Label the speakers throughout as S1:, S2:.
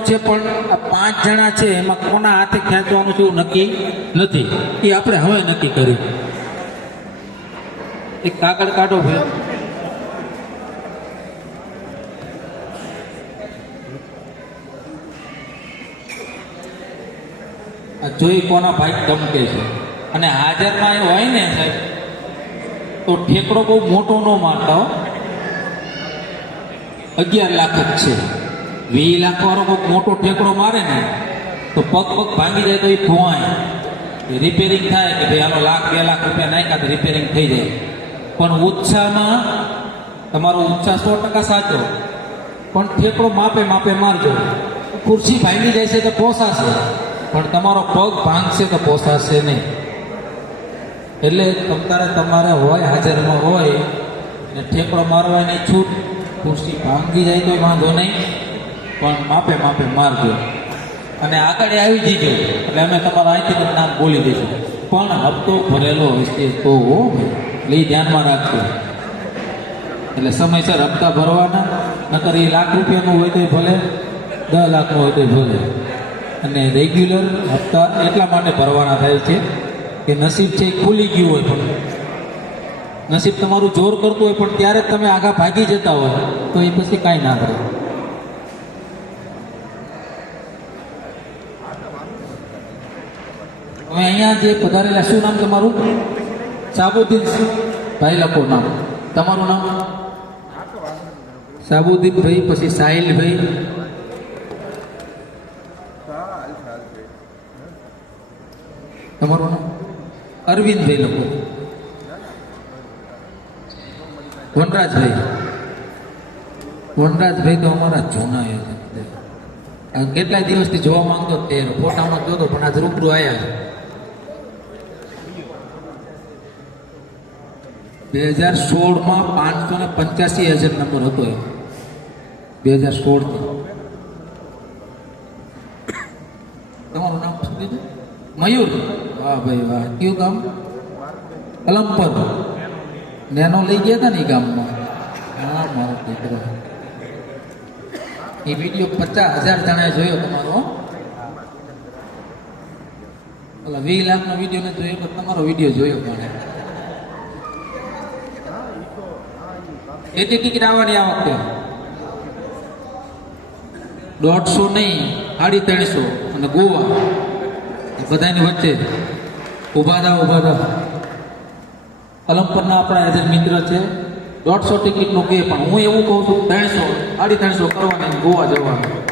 S1: ખેંચવાનું છે, પણ આ પાંચ જણા છે, એમાં કોના હાથે ખેંચવાનું છે એવું નક્કી નથી. એ આપણે હવે નક્કી કર્યું. એક કાગળ કાઢો ભાઈ. જોઈ કોના ભાઈ ધમકે છે. અને હાજરમાં એ હોય ને સાહેબ, તો ઠેકડો બહુ મોટો ન માનતા અગિયાર લાખ જ છે. વીસ લાખ વાળો કોઈ મોટો ઠેકડો મારે ને, તો પગ પગ ભાંગી જાય તો એ ફોવાય રિપેરિંગ થાય કે ભાઈ આનો લાખ, બે લાખ રૂપિયા નાખ્યા તો રિપેરિંગ થઈ જાય. પણ ઉત્સાહમાં તમારો ઉત્સાહ સો ટકા સાચો. પણ ઠેકડો માપે માપે મારજો. ખુરશી ભાંગી જાય છે તો પોસાશે. પણ તમારો પગ ભાંગશે તો પોસાશે નહીં. એટલે તમારે તમારે હોય, હાજરમાં હોય ને ઠેકડો મારવાની છૂટ, ખુરશી ભાંગી જાય તો વાંધો નહીં. પણ માપે માપે મારજો. અને આગળ આવી જજો. એટલે અમે તમારા અહીંથી નામ બોલી દઈશું. પણ હપ્તો ભરેલો હશે તો એટલે એ ધ્યાનમાં રાખજો. એટલે સમયસર હપ્તા ભરવાના, નકર એ લાખ રૂપિયાનું હોય તો ભલે, દસ લાખનું હોય તો ભલે. અને રેગ્યુલર હપ્તા એટલા માટે ભરવાના થાય છે કે નસીબ છે એ ખુલી ગયું હોય પણ. નસીબ તમારું જોર કરતું હોય પણ ત્યારે જ તમે આગા ભાગી જતા હોય, તો એ પછી કાંઈ ના થાય. હવે અહીંયા જે પધારેલા શું નામ તમારું? સાબુદ્દીન ભાઈ લખો નામ. તમારું નામ? સાબુદ્દીન ભાઈ પછી સાહિલ ભાઈ તમારું નામ? અરવિંદભાઈ લખો. વનરાજભાઈ. વનરાજભાઈ તો અમારા જૂના છે. કેટલા દિવસથી જોવા માંગતો તે. ફોટામાં જોતો, પણ આજ રૂબરૂ આવ્યા બે હજાર સોળમાં પાંચસો ને પંચ્યાસી હજાર નંબર હતો એ. બે હજાર સોળથી. તમારું નામ શું કીધું મયુર. વાહ ભાઈ વાહ. કયું ગામ? કલમપર નેનો લઈ ગયા હતા ને એ ગામમાં. હા, મારો દીકરો. એ વીડિયો પચાસ હજાર જણાએ જોયો તમારો? ઓલા વીસ લાખનો વીડિયો ને જોયો તમારો વીડિયો જોયો પણ એથી ટિકિટ આવવાની આ વખતે? દોઢસો નહીં, સાડી ત્રણસો અને ગોવા. બધાની વચ્ચે. ઊભા થા ઊભા થા. અલમપરના આપણા જે મિત્ર છે. દોઢસો ટિકિટનું કે પણ હું એવું કહું છું, ત્રણસો, સાડી ત્રણસો કરવાની, ગોવા જવાનું.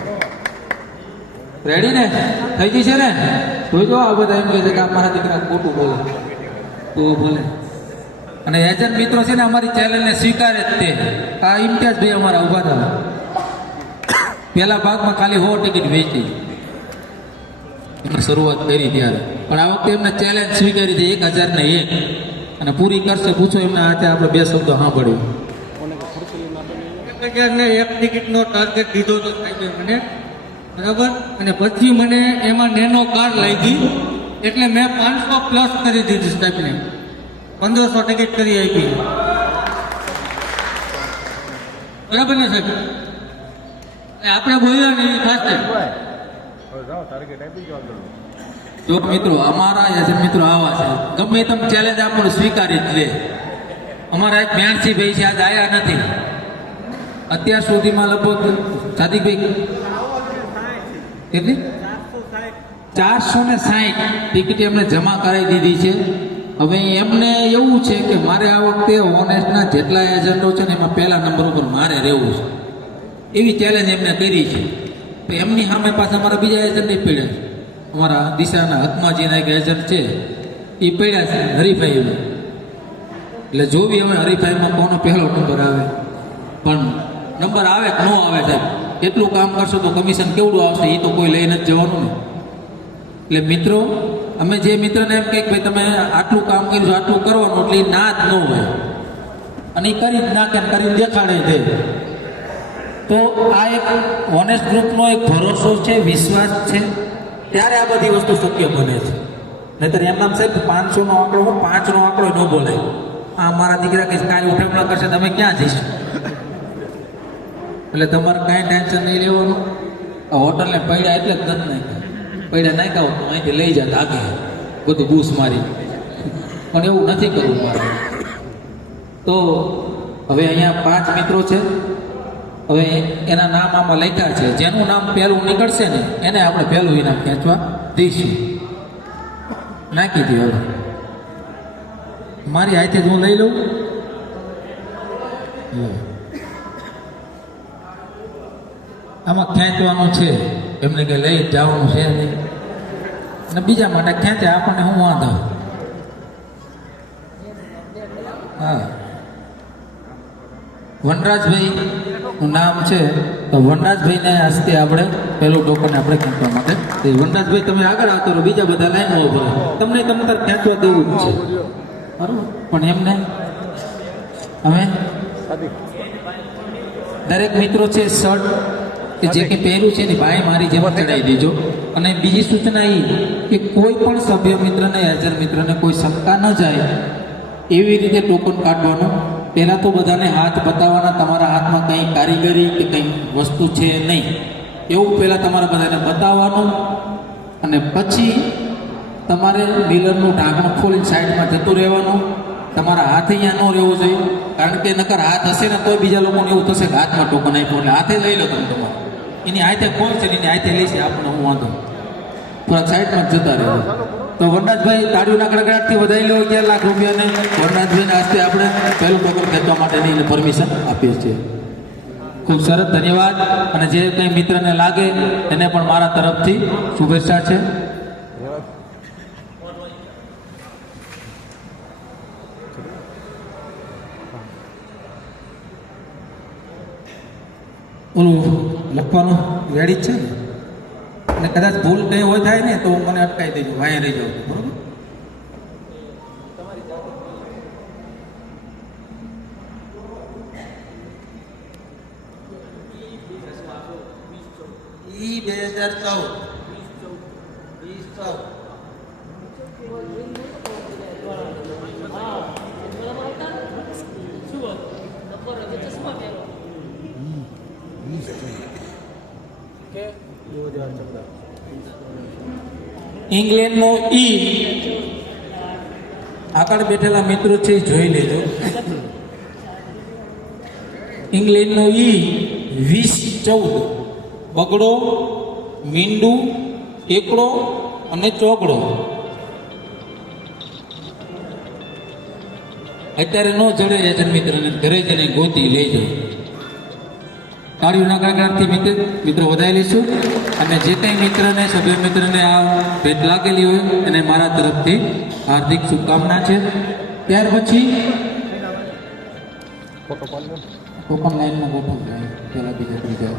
S1: રેડી ને? થઈ ગઈ છે ને? જોઈજો આ બધા એમ કહે છે કે આ મારા દીકરા ખોટું બોલે. તો બોલે. અને એજન્ટ મિત્રો છે ને અમારી ચેનલને સ્વીકારે જ તે. આ ઇમ્તિયાઝભાઈ અમારા ઊભા થયા. પહેલા ભાગમાં ખાલી હો ટિકિટ વેચી. એમને શરૂઆત કરી ત્યારે. પણ આ વખતે એમને ચેલેન્જ સ્વીકારી છે એક હજાર ને એક. અને પૂરી કરશે, પૂછો એમને હાથે આપણે બે શબ્દો સાંભળ્યું.
S2: એક ટિકિટનો ટાર્ગેટ દીધો તો સાહેબે મને. બરાબર? અને પછી મને એમાં નેનો કાર લાગી. એટલે મેં પાંચસો પ્લસ કરી દીધી સાહેબને પંદરસો ટિકિટ કરી આપી બરાબર ને સાહેબ? આપણે બોલ્યા ને એ
S1: જો મિત્રો, અમારા મિત્રો આવા છે. ગમે તમે ચેલેન્જ આપો સ્વીકારી જ લે. અમારા એક બ્યાસી ભાઈ છે, આજ આવ્યા નથી. અત્યાર સુધીમાં લગભગ સાદિકભાઈ કેટલી? ચારસો ને સાહીઠ ટિકિટ એમને જમા કરાવી દીધી છે. હવે એમને એવું છે કે મારે આ વખતે ઓનેસ્ટના જેટલા એજન્ટો છે ને એમાં પહેલા નંબર ઉપર મારે રહેવું છે. એવી ચેલેન્જ એમને કરી છે. તો એમની સામે પાછા અમારા બીજા એજન્ટ પીડ્યા છે. અમારા દિશાના હકમાજીના એક એજન્ટ છે, એ પડ્યા છે હરીફાઈ એટલે જોવી હવે હરીફાઈમાં કોનો પહેલો નંબર આવે. પણ નંબર આવે કે ન આવે સાહેબ? એટલું કામ કરશો તો કમિશન કેવડું આવશે? એ તો કોઈ લઈને જ જવાનું ને. એટલે મિત્રો, અમે જે મિત્રને એમ કહે કે ભાઈ તમે આટલું કામ કર્યું, આટલું કરવાનું, એટલે ના જ ન હોય. અને એ કરી જ નાખે ને કરીને દેખાડે છે. તો આ એક ઓનેસ્ટ ગ્રુપનો એક ભરોસો છે, વિશ્વાસ છે. ત્યારે આ બધી વસ્તુ શક્ય બને છે. નહીતર એમ નામ સાહેબ, પાંચસોનો આંકડો હું પાંચનો આંકડો ન બોલાય. આ મારા દીકરા કે કાંઈ ઉઠમણા કરશે, તમે ક્યાં જઈશું? એટલે તમારે કાંઈ ટેન્શન નહીં લેવાનું. હોટલને પડ્યા એટલે જ નથી પડ્યા નાખ્યા હોત અહીંથી લઈ જાત આગે બધું બૂસ મારી. પણ એવું નથી કરવું મારે. તો હવે અહીંયા પાંચ મિત્રો છે. હવે એના નામ આમાં લખ્યા છે. જેનું નામ પહેલું નીકળશે ને, એને આપણે પહેલું ઇનામ ખેંચવા દઈશું. નાખી દઈએ હવે. મારી જ હું લઈ લઉં. આમાં ખેંચવાનું છે. એમને કે લઈ જવાનું છે નહીં. અને બીજા માટે ખેંચે આપણને હું વાંધો? હા. વનરાજભાઈ નું નામ છે. તો વનરાજભાઈને હસ્તે આપણે પહેલું ટોકન આપણે ખેંચવા માટે. તે વનરાજભાઈ તમે આગળ આવતો રહો. બીજા બધા લાઈન ઊભા તમને તમને તાર ખેંચવા દેવું જ છે. બરાબર? પણ એમને હવે દરેક મિત્રો છે શર્ટ કે જે કંઈ પહેર્યું છે એની ભાઈ, મારી જેમ ચડાવી દેજો. અને બીજી સૂચના એ કે કોઈ પણ સભ્ય મિત્રને હાજર મિત્રને કોઈ શંકા ન જાય, એવી રીતે ટોકન કાઢવાનું. પહેલાં તો બધાને હાથ બતાવવાના, તમારા હાથમાં કંઈ કારીગરી કે કંઈ વસ્તુ છે નહીં. એવું પહેલાં તમારે બધાને બતાવવાનું અને પછી તમારે મિલરનું ઢાંકણું ખોલીને સાઈડમાં જતું રહેવાનું. તમારા હાથ અહીંયા ન રહેવું જોઈએ, કારણ કે નકર હાથ હશે ને, તોય બીજા લોકોને એવું થશે કે હાથમાં ટોકન આપ્યો, એટલે હાથે લઈ લો તમે તમારે. એની હાથે કોણ છે એની હાથે લેશે આપણને હું વાંધો થોડા સાઈડમાં જતા રહેવું તો વરનાથભાઈ તાળીઓના ગડગડાટથી વધારી લો, અગિયાર લાખ રૂપિયાને. વરનાથભાઈને હસ્તે આપણે પહેલું પગલું ખેંચવા માટેની એને પરમિશન આપીએ છીએ. ખૂબ સરસ, ધન્યવાદ. અને જે કંઈ મિત્રને લાગે, એને પણ મારા તરફથી શુભેચ્છા છે. ઓલું લખવાનું રેડી જ છે ને? અને કદાચ ભૂલ કંઈ હોય થાય ને તો મને અટકાવી દેજો વાંહે રહી જાઉં બરોબર? ઈ બે હજાર ચૌદ. વીસ ચૌદ ઇંગ્લેન્ડનો ઈ આગળ બેઠેલા મિત્રો છે જોઈ લેજો. ઇંગ્લેન્ડનો ઈ વીસ ચૌદ બગડો, મીંડું, એકડો અને ચોગડો. અત્યારે ન જડે યજન મિત્રને, ઘરે જઈને ગોતી લેજો. તાળીઓના ગણગણાટથી મિત્ર મિત્રો વધારી લઈશું. અને જે કંઈ મિત્રને, સભ્ય મિત્રને આ ભેટ લાગેલી હોય એને મારા તરફથી હાર્દિક શુભકામના છે. ત્યાર પછી ટોકન લાઈનમાં ગોઠવું ત્રીજા.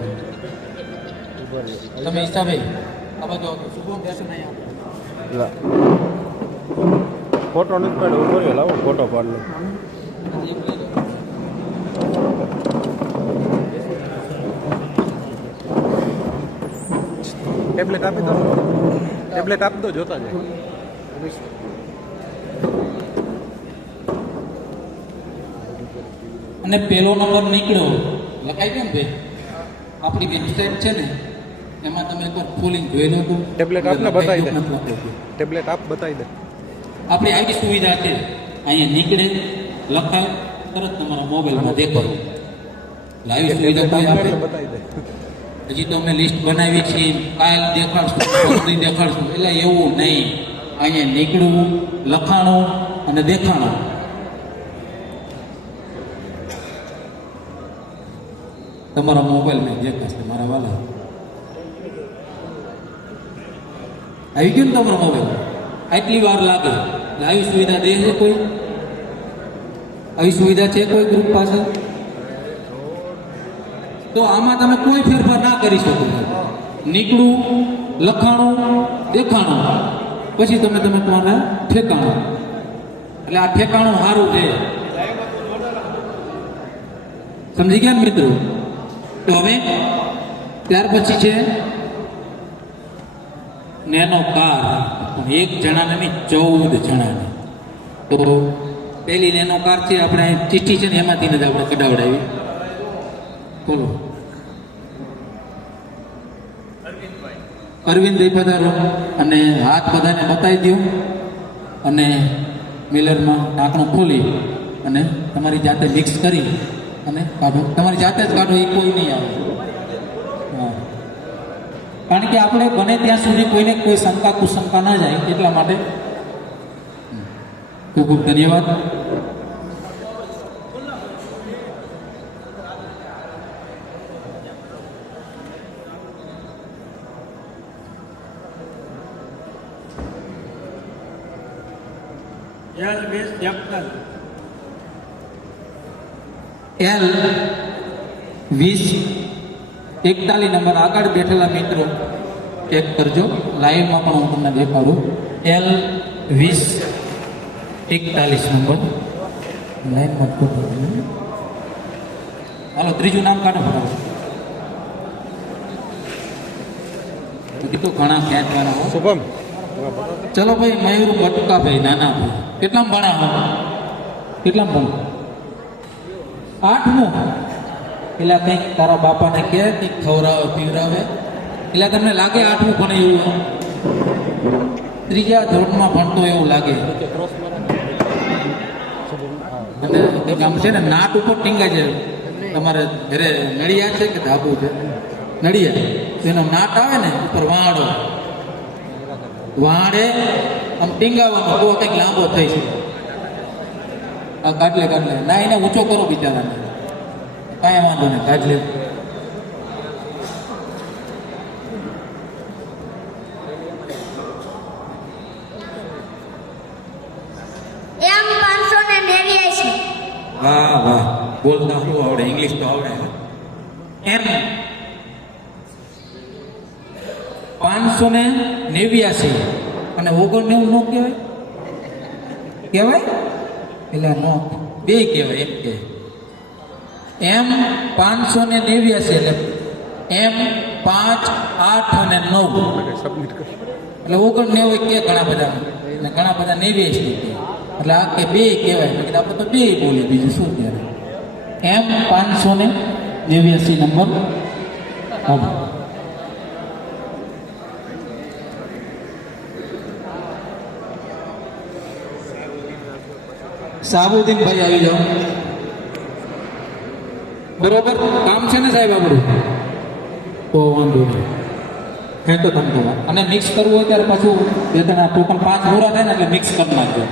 S1: તમે હિસાબે આ આવજો. શુભમ બેસો ને અહીંયા.
S3: ફોટો નથી પાડ્યો લાવો ફોટો પાડ લો
S1: હજી એક લઈ લો.
S3: ટેબ્લેટ આપી દો. ટેબ્લેટ આપી દો જોતા જાય.
S1: અને પહેલો નંબર નીકળ્યો. લખાઈ ગયો ને ભાઈ? આપણી વેબસાઇટ છે ને એમાં તમે એકવાર ખોલીને જોઈ લો
S3: ટેબ્લેટ આપને બતાવી દે. ટેબ્લેટ આપ બતાવી દે.
S1: આપણી આવી સુવિધા છે. અહીંયા નીકળે લખાય તરત તમારા મોબાઈલમાં દેખાડો લાઈવ સુવિધા કોઈ આપે?
S3: બતાવી દે.
S1: હજી તો અમે લિસ્ટ બનાવી છીએ. કાલ દેખાડશું દેખાડશું. એટલે એવું નહીં. અહીંયા નીકળવું, લખાણું અને દેખાણું. તમારા મોબાઈલમાં દેખાશે મારા વાલા. આવી ગયું ને તમારો મોબાઈલ આટલી વાર લાગે. આવી સુવિધા દે છે કોઈ? આવી સુવિધા છે કોઈ ગ્રુપ પાસે? તો આમાં તમે કોઈ ફેરફાર ના કરી શકો. નીકળું, લખાણું, દેખાણું. પછી તમે તમે તમારા ઠેકાણું. એટલે આ ઠેકાણું સારું છે. સમજી ગયા મિત્રો? તો હવે ત્યાર પછી છે નેનો કાર. પણ એક જણાને નહીં, ચૌદ જણાને. તો પેલી નેનો કાર છે, આપણે ચિઠ્ઠી છે ને એમાંથી જ આપણે કડાવડાવી બોલો. અરવિંદ પધારો અને હાથ બધાને બતાવી દો અને મિલરમાં ઢાંકણું ખોલી અને તમારી જાતે મિક્સ કરી અને કાઢો. તમારી જાતે જ કાઢો, એ કોઈ નહીં આવે. કારણ કે આપણે બને ત્યાં સુધી કોઈને કોઈ શંકા કુશંકા ના જાય એટલા માટે. ખૂબ ખૂબ ધન્યવાદ.
S2: L means capital.
S1: એલ વીસ એકતાલીસ નંબર. આગળ બેઠેલા મિત્રો ચેક કરજો. લાઈવમાં પણ હું તમને દેખાડું. એલ વીસ એકતાલીસ નંબર. લાઈનમાં છે. હાલો ત્રીજું નામ કાઢો ફટાફટ. તો કીધું ઘણા ખેંચવાના
S3: શુભમ.
S1: ચલો ભાઈ, મયુર મટકા ભાઈ નાના ભાઈ કેટલામ ભણા કેટલામ ભણો? આઠમું? પેલા કંઈક તારા બાપાને કહે, કંઈક ખવડાવે, પીવડાવે. એટલે તમને લાગે આઠમું ભણે એવું ત્રીજા ધોરણમાં ભણતો એવું લાગે. અને કંઈક છે ને, નાટ ઉપર ટીંગાય છે. તમારે ઘરે નડિયા છે કે ધાબુ છે? નડિયા એનો નાટ આવે ને, ઉપર વાળો વાળે આમ ટીંગાવાનો તો કંઈક લાંબો થઈ છે આ કાઢલે કાઢલે ના એને ઊંચો કરો બિચારાને. કાંઈ વાંધો નહીં કાઢલે વાહ વાહ. બોલતા શું આવડે? ઇંગ્લિશ તો આવડે એમ. પાંચસો ને નેવ્યાસી અને ઓગણનેવું નો કહેવાય? કહેવાય? એટલે નો. બે કહેવાય એમ કે. એમ પાંચસો ને નેવ્યાસી એટલે એમ પાંચ આઠ અને નવ.
S3: સબમિટ કર
S1: એટલે ઓગણનેવું કે ઘણા બધા. અને ઘણા બધા નેવ્યાસી કે. એટલે આ કે બે કહેવાય. એટલે આપણે તો બે બોલીએ બીજું શું કહેવાય? એમ પાંચસો ને નેવ્યાસી નંબર. હા સાબુદ્દીન ભાઈ આવી જાઓ. બરોબર? કામ છે ને સાહેબ આપણું? તો વાંધો નહીં. ફેંકો તમે તો અને મિક્સ કરવું હોય ત્યારે પાછું બે ત્રણ ટોકન પાંચ પૂરા થાય ને એટલે મિક્સ કરી નાખજો.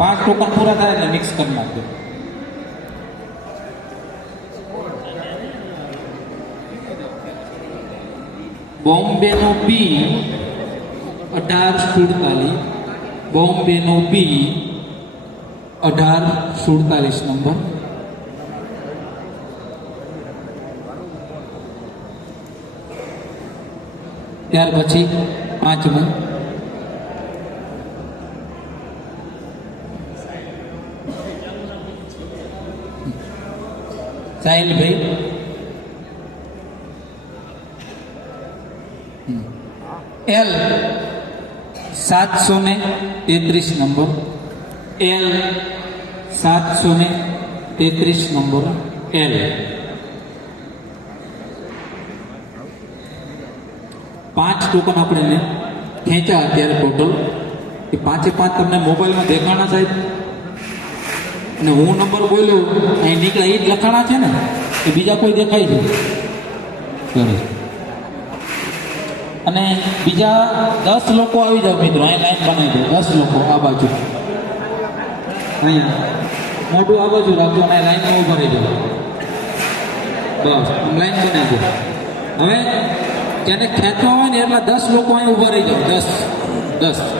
S1: પાંચ ટોકન પૂરા થાય એટલે મિક્સ કરી નાખજો. બોમ્બેનો બી અઢાર સુડતાલીસ બોમ્બેનો બી અઢાર સુડતાલીસ નંબર. ત્યાર પછી પાંચમું. સાહિલભાઈ એલ સાતસો ને તેત્રીસ નંબર. એલ સાતસો ને તેત્રીસ નંબર. એલ. પાંચ ટોકન આપણે ખેંચ્યા અત્યારે ટોટલ એ પાંચે પાંચ તમને મોબાઈલમાં દેખાણા સાહેબ. અને હું નંબર બોલ્યો, અહીં નીકળે એ જ લખાણા છે ને? એ બીજા કોઈ દેખાય છે? સરસ. અને બીજા દસ લોકો આવી જાવ મિત્રો, અહીં લાઈન બનાવી દો, દસ લોકો આ બાજુ. અહીંયા. મોટું આ બાજુ રાખજો અને લાઈનમાં ઊભા રહી જાઓ બસ લાઈન બનાવી દો. હવે, જેને ખેંચવા હોય ને એટલા દસ લોકો અહીં ઊભા રહી જાઓ. દસ દસ.